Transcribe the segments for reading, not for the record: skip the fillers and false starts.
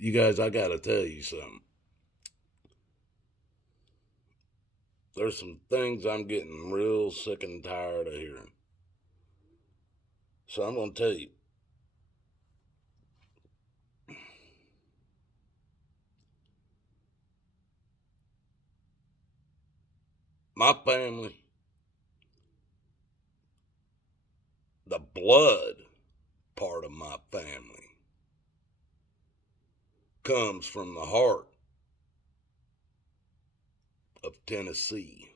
You guys, I gotta tell you something. There's some things I'm getting real sick and tired of hearing. So I'm gonna tell you. My family, the blood part of my family, comes from the heart of Tennessee.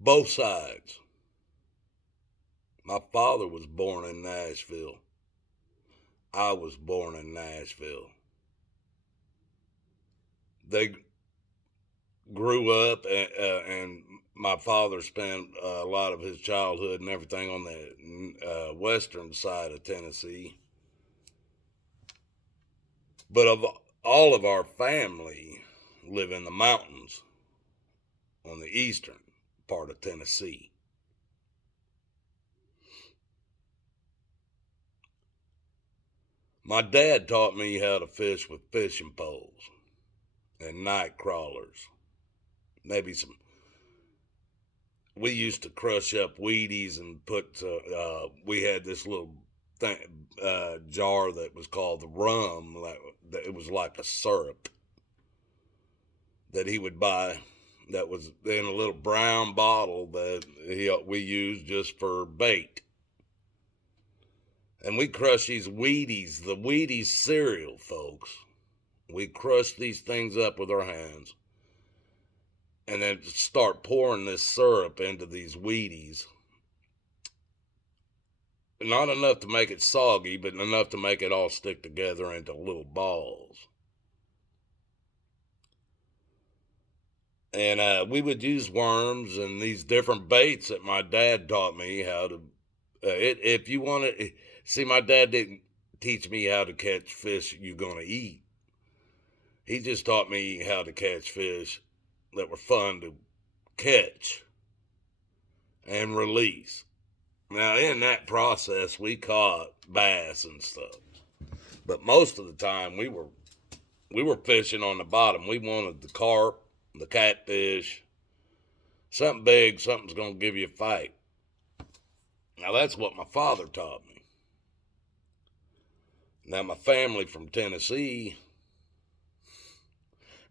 Both sides. My father was born in Nashville. I was born in Nashville. They grew up, and my father spent a lot of his childhood and everything on the western side of Tennessee. But of all of our family live in the mountains on the eastern part of Tennessee. My dad taught me how to fish with fishing poles and night crawlers. Maybe some. We used to crush up Wheaties and put. We had this little jar that was called the rum. It was like a syrup that he would buy. That was in a little brown bottle that we used just for bait. And we crush these Wheaties, the Wheaties cereal, folks. We crush these things up with our hands and then start pouring this syrup into these Wheaties. Not enough to make it soggy, but enough to make it all stick together into little balls. And we would use worms and these different baits that my dad taught me how to. If you want to see, my dad didn't teach me how to catch fish you're gonna eat. He just taught me how to catch fish that were fun to catch and release. Now, in that process, we caught bass and stuff, but most of the time we were fishing on the bottom. We wanted the carp, the catfish, something big, something's gonna give you a fight. Now, that's what my father taught me. Now, my family from Tennessee,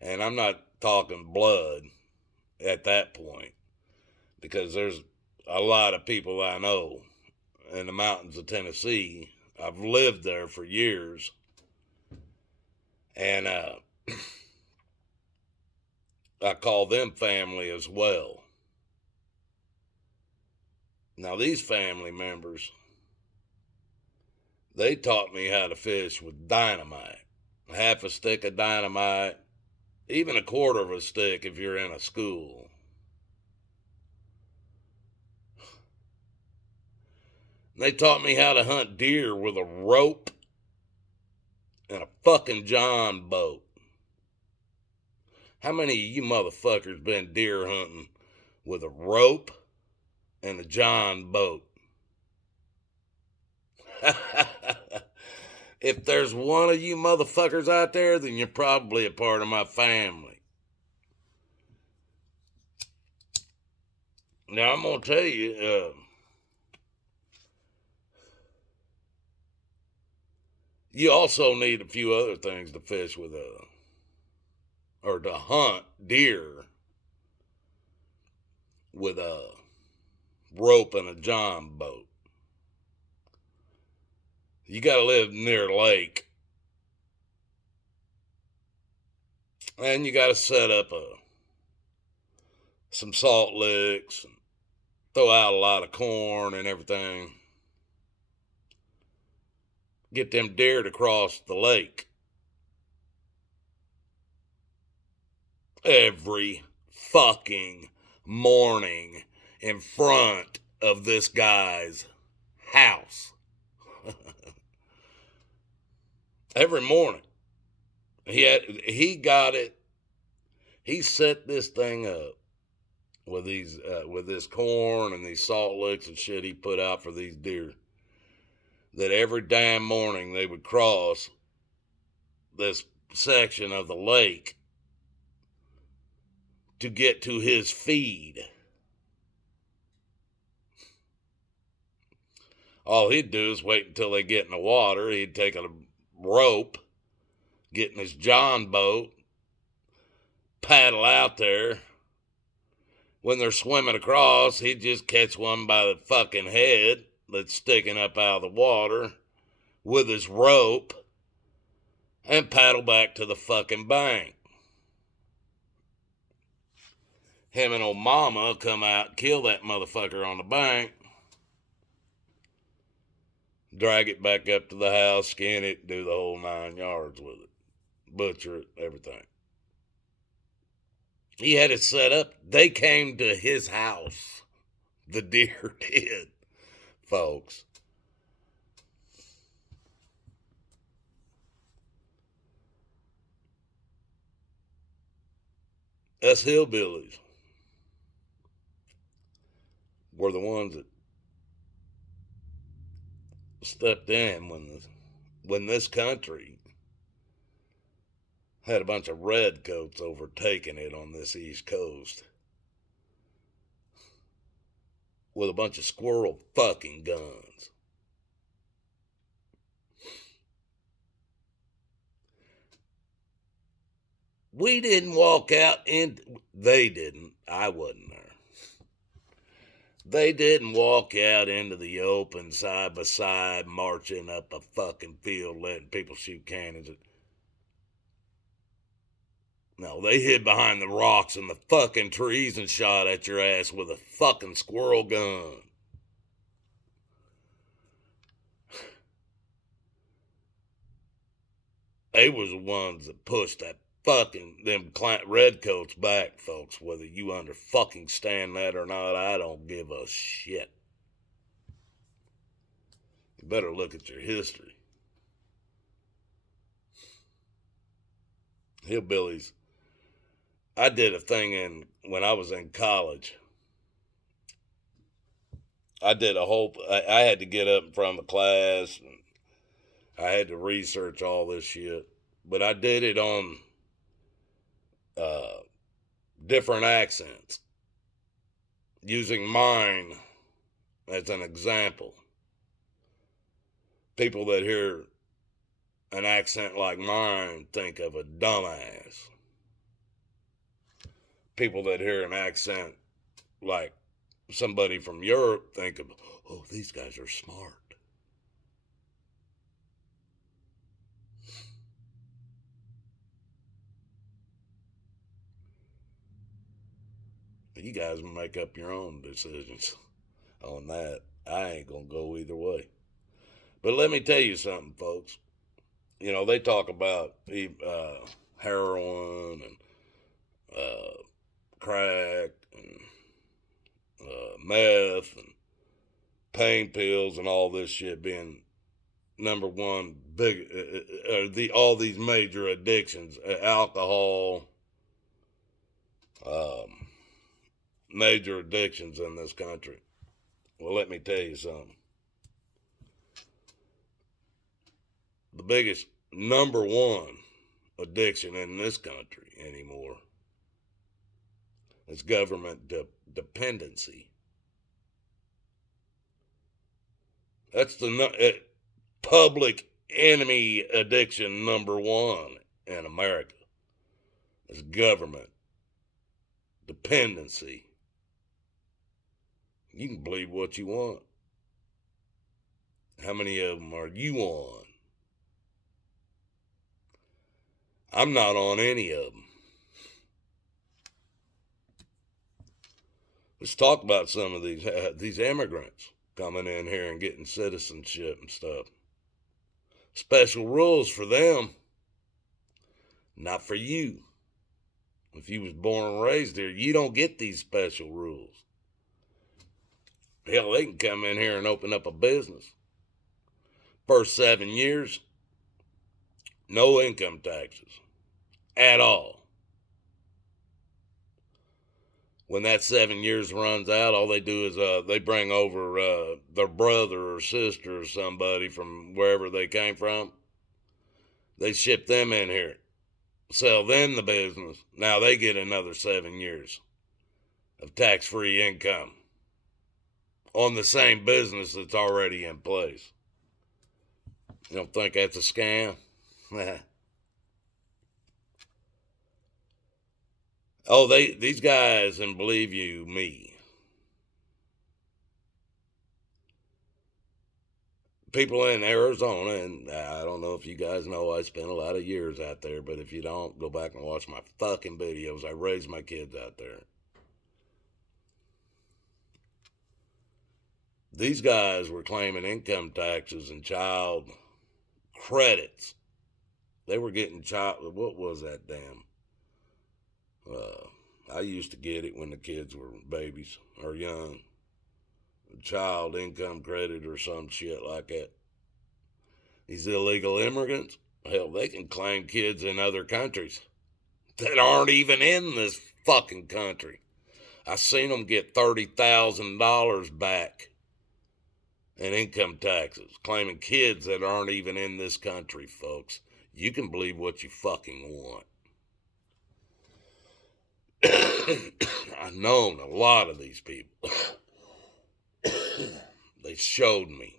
and I'm not talking blood at that point, because there's a lot of people I know in the mountains of Tennessee. I've lived there for years, and I call them family as well. Now, these family members, they taught me how to fish with dynamite. Half a stick of dynamite, even a quarter of a stick if you're in a school. They taught me how to hunt deer with a rope and a fucking John boat. How many of you motherfuckers been deer hunting with a rope and a John boat? If there's one of you motherfuckers out there, then you're probably a part of my family. Now, I'm going to tell you, you also need a few other things to fish with, or to hunt deer with a rope and a John boat. You got to live near a lake, and you got to set up some salt licks, and throw out a lot of corn and everything. Get them deer to cross the lake every fucking morning in front of this guy's house. Every morning. He got it. He set this thing up with this corn and these salt licks and shit he put out for these deer. that every damn morning they would cross this section of the lake to get to his feed. All he'd do is wait until they get in the water. He'd take a rope, get in his John boat, paddle out there. When they're swimming across, he'd just catch one by the fucking head that's sticking up out of the water with his rope and paddle back to the fucking bank. Him and old mama come out, kill that motherfucker on the bank, drag it back up to the house, skin it, do the whole 9 yards with it, butcher it, everything. He had it set up. They came to his house. The deer did, folks. Us hillbillies were the ones that stepped in when this country had a bunch of redcoats overtaking it on this East Coast with a bunch of squirrel fucking guns. We didn't walk out they didn't. I wasn't there. They didn't walk out into the open side by side, marching up a fucking field, letting people shoot cannons. No, they hid behind the rocks and the fucking trees and shot at your ass with a fucking squirrel gun. They was the ones that pushed them redcoats back, folks. Whether you understand that or not, I don't give a shit. You better look at your history. Hillbillies. I did a thing when I was in college. I had to get up in front of the class, and I had to research all this shit. But I did it on different accents, using mine as an example. People that hear an accent like mine think of a dumbass. People that hear an accent like somebody from Europe think of, oh, these guys are smart. You guys make up your own decisions on that. I ain't gonna go either way. But let me tell you something, folks. You know, they talk about heroin and crack and meth and pain pills and all this shit being number one big, all these major addictions, alcohol, major addictions in this country. Well, let me tell you something. The biggest number one addiction in this country anymore is government dependency. That's the public enemy addiction number one in America is government dependency. You can believe what you want. How many of them are you on? I'm not on any of them. Let's talk about some of these immigrants coming in here and getting citizenship and stuff. Special rules for them, not for you. If you was born and raised here, you don't get these special rules. Hell, they can come in here and open up a business. First 7 years, no income taxes at all. When that 7 years runs out, all they do is they bring over their brother or sister or somebody from wherever they came from. They ship them in here, sell them the business. Now they get another 7 years of tax-free income on the same business that's already in place. You don't think that's a scam? Oh, these guys, and believe you me, people in Arizona, and I don't know if you guys know, I spent a lot of years out there, but if you don't, go back and watch my fucking videos. I raised my kids out there. These guys were claiming income taxes and child credits. They were getting child, what was that damn? I used to get it when the kids were babies or young. Child income credit or some shit like that. These illegal immigrants, hell, they can claim kids in other countries that aren't even in this fucking country. I seen them get $30,000 back in income taxes, claiming kids that aren't even in this country, folks. You can believe what you fucking want. I've known a lot of these people. They showed me.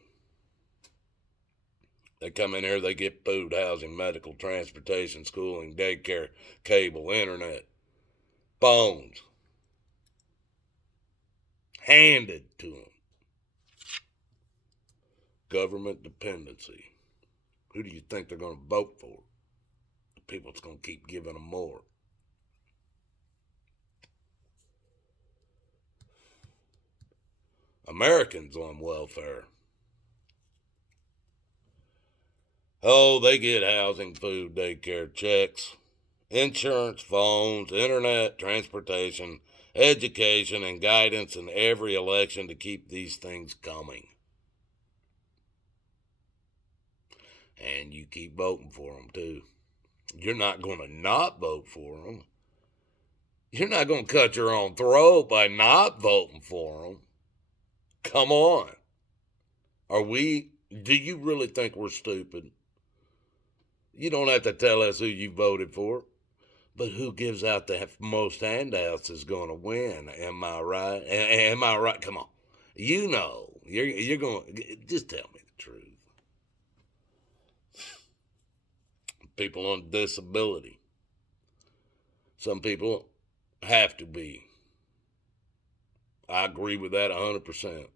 They come in here, they get food, housing, medical, transportation, schooling, daycare, cable, internet, phones. Handed to them. Government dependency. Who do you think they're going to vote for? The people that's going to keep giving them more. Americans on welfare. Oh, they get housing, food, daycare, checks, insurance, phones, internet, transportation, education, and guidance in every election to keep these things coming. And you keep voting for them, too. You're not going to not vote for them. You're not going to cut your own throat by not voting for them. Come on. Do you really think we're stupid? You don't have to tell us who you voted for, but who gives out the most handouts is going to win. Am I right? Am I right? Come on. You know. You're going to, just tell me the truth. People on disability. Some people have to be. I agree with that 100%.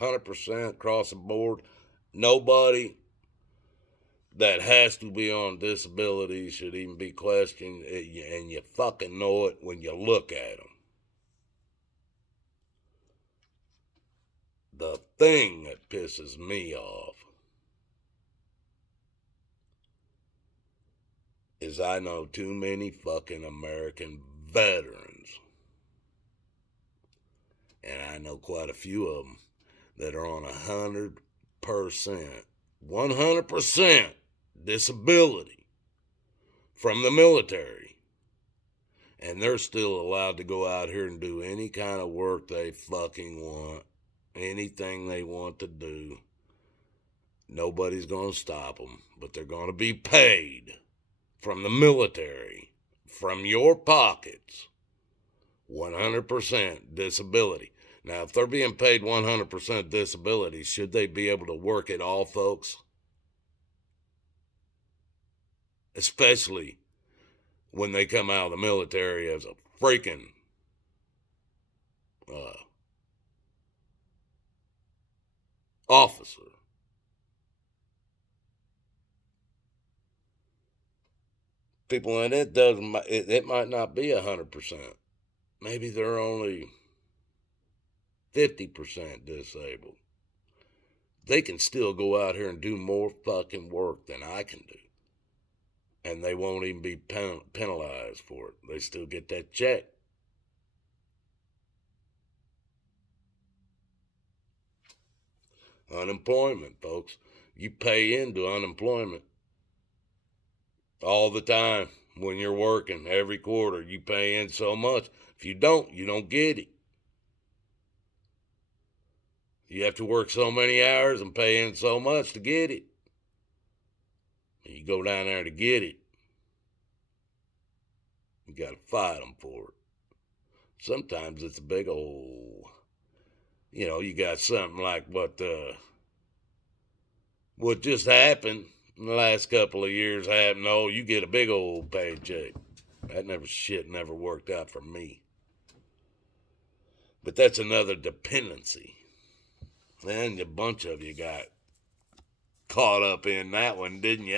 100% across the board. Nobody that has to be on disability should even be questioned, and you fucking know it when you look at them. The thing that pisses me off is I know too many fucking American veterans, and I know quite a few of them that are on 100% disability from the military, and they're still allowed to go out here and do any kind of work they fucking want, anything they want to do. Nobody's going to stop them, but they're going to be paid from the military, from your pockets, 100% disability. Now, if they're being paid 100% disability, should they be able to work at all, folks? Especially when they come out of the military as a freaking officer. People, and it might not be 100%. Maybe they're only 50% disabled. They can still go out here and do more fucking work than I can do. And they won't even be penalized for it. They still get that check. Unemployment, folks. You pay into unemployment all the time. when you're working every quarter. You pay in so much. If you don't get it. You have to work so many hours and pay in so much to get it. And you go down there to get it. You got to fight them for it. Sometimes it's a big old, you got something like what just happened in the last couple of years happened. Oh, you get a big old paycheck. That never worked out for me. But that's another dependency. And a bunch of you got caught up in that one, didn't you?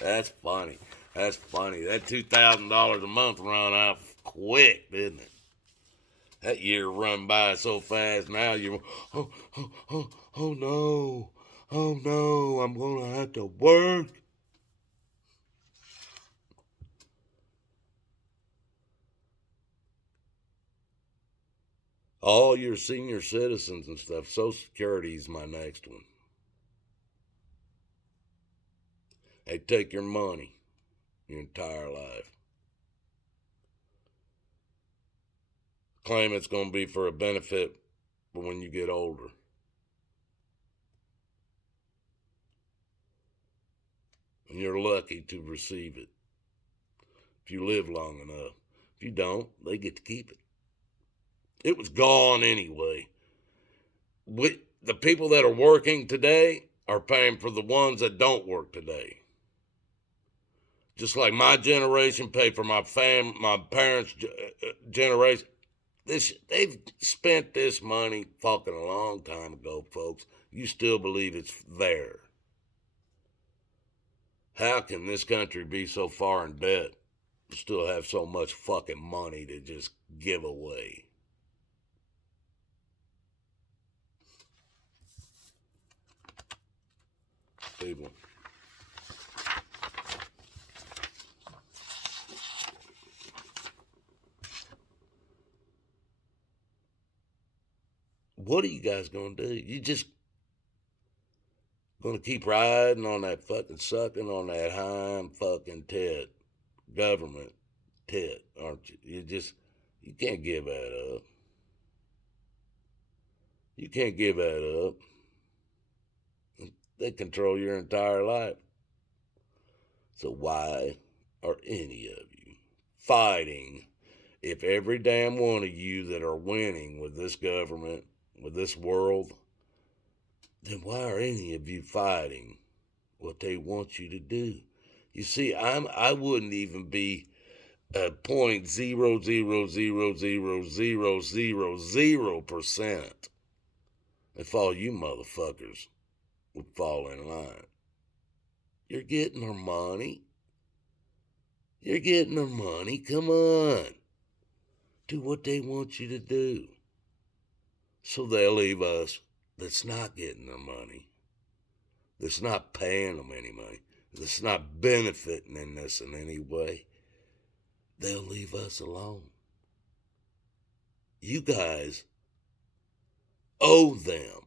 That's funny. That $2,000 a month run out quick, didn't it? That year run by so fast. Now you're, oh no, I'm gonna have to work. All your senior citizens and stuff, Social Security is my next one. They take your money your entire life. Claim it's going to be for a benefit for when you get older. And you're lucky to receive it. If you live long enough. If you don't, they get to keep it. It was gone anyway. The people that are working today are paying for the ones that don't work today. Just like my generation paid for my parents' generation. They've spent this money fucking a long time ago, folks. You still believe it's there. How can this country be so far in debt and still have so much fucking money to just give away? People. What are you guys going to do? You just going to keep riding on that fucking sucking on that high fucking tit, government tit, aren't you? You can't give that up. You can't give that up. They control your entire life. So why are any of you fighting if every damn one of you that are winning with this government, with this world, then why are any of you fighting what they want you to do? You see, I wouldn't even be 0.0000000% if all you motherfuckers would fall in line. You're getting their money. You're getting their money. Come on. Do what they want you to do. So they'll leave us that's not getting their money, that's not paying them any money, that's not benefiting in this in any way. They'll leave us alone. You guys owe them.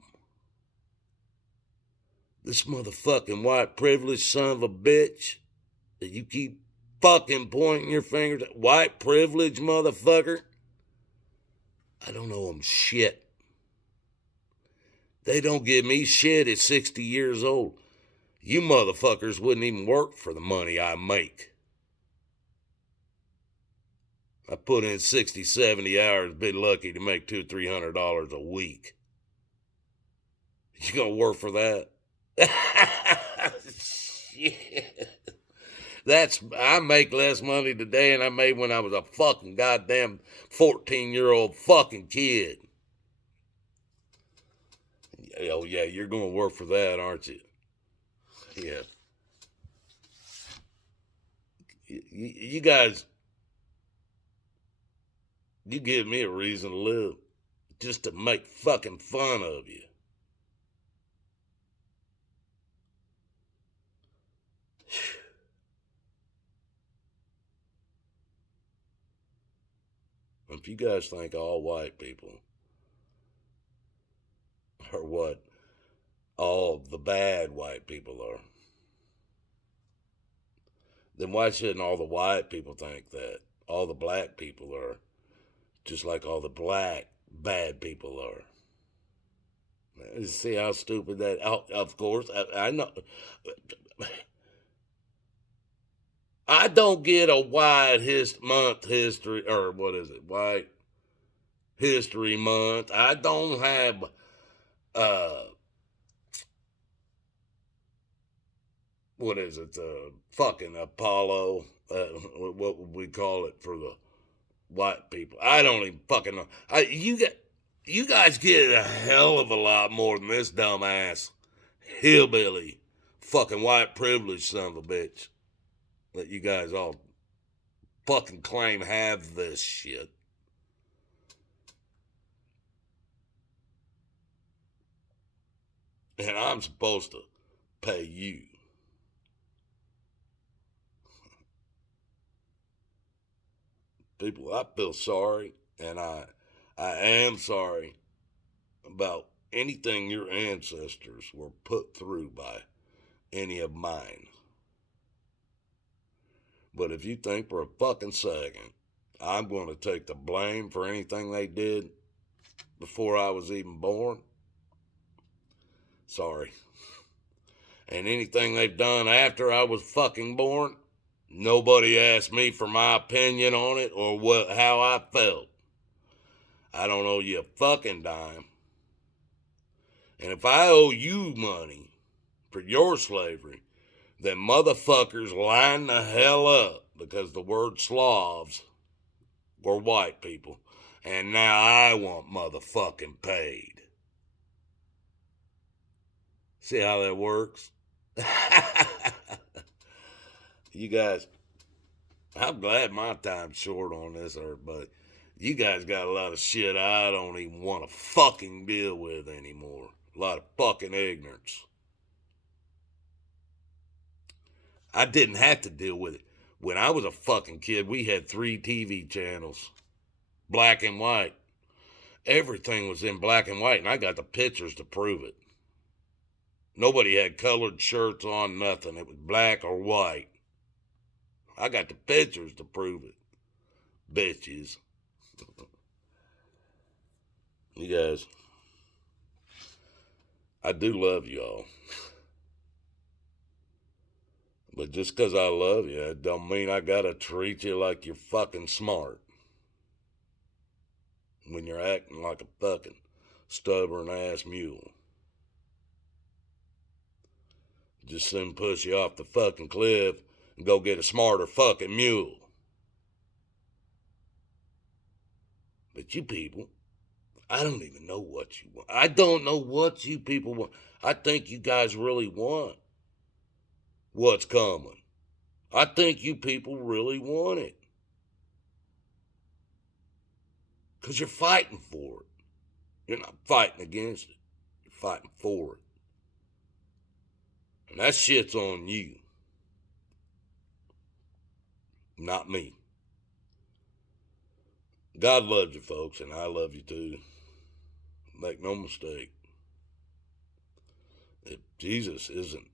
This motherfucking white privileged son of a bitch that you keep fucking pointing your fingers at, white privilege motherfucker, I don't owe them shit. They don't give me shit at 60 years old. You motherfuckers wouldn't even work for the money I make. I put in 60, 70 hours, been lucky to make $200-300 a week. You gonna work for that? Shit. I make less money today than I made when I was a fucking goddamn 14-year-old fucking kid. Oh yeah, you're gonna work for that, aren't you? Yeah. You guys, you give me a reason to live just to make fucking fun of you. If you guys think all white people are what, 'all the bad white people are, Then why shouldn't all the white people think that? All the black people are just like all the black bad people are. You see how stupid that? Of course, I know. I don't get a White Month history, or what is it? White History Month. I don't have uh what is it? Fucking Apollo. What would we call it for the white people? I don't even fucking know. You guys get a hell of a lot more than this dumbass hillbilly fucking white privilege son of a bitch that you guys all fucking claim have this shit. And I'm supposed to pay you. People, I feel sorry, and I am sorry about anything your ancestors were put through by any of mine. But if you think for a fucking second I'm going to take the blame for anything they did before I was even born, sorry. And anything they've done after I was fucking born, nobody asked me for my opinion on it or how I felt. I don't owe you a fucking dime. And if I owe you money for your slavery, then motherfuckers line the hell up, because the word Slavs were white people. And now I want motherfucking paid. See how that works? You guys, I'm glad my time's short on this earth, but you guys got a lot of shit I don't even want to fucking deal with anymore. A lot of fucking ignorance. I didn't have to deal with it. When I was a fucking kid, we had 3 TV channels, black and white. Everything was in black and white, and I got the pictures to prove it. Nobody had colored shirts on, nothing. It was black or white. I got the pictures to prove it. Bitches. You guys, I do love y'all. But just because I love you, it don't mean I gotta treat you like you're fucking smart. When you're acting like a fucking stubborn ass mule. Just soon push you off the fucking cliff and go get a smarter fucking mule. But you people, I don't even know what you want. I don't know what you people want. I think you guys really want what's coming. I think you people really want it. Because you're fighting for it. You're not fighting against it. You're fighting for it. And that shit's on you. Not me. God loves you, folks, and I love you too. Make no mistake. If Jesus isn't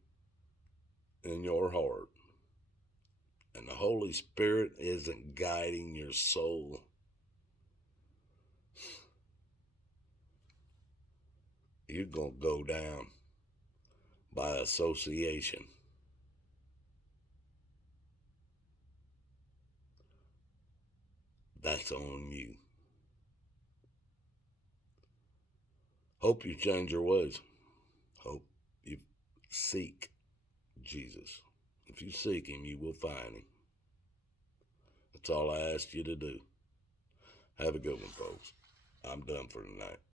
in your heart, and the Holy Spirit isn't guiding your soul, you're going to go down by association. That's on you. Hope you change your ways. Hope you seek Jesus. If you seek him, you will find him. That's all I ask you to do. Have a good one, folks. I'm done for tonight.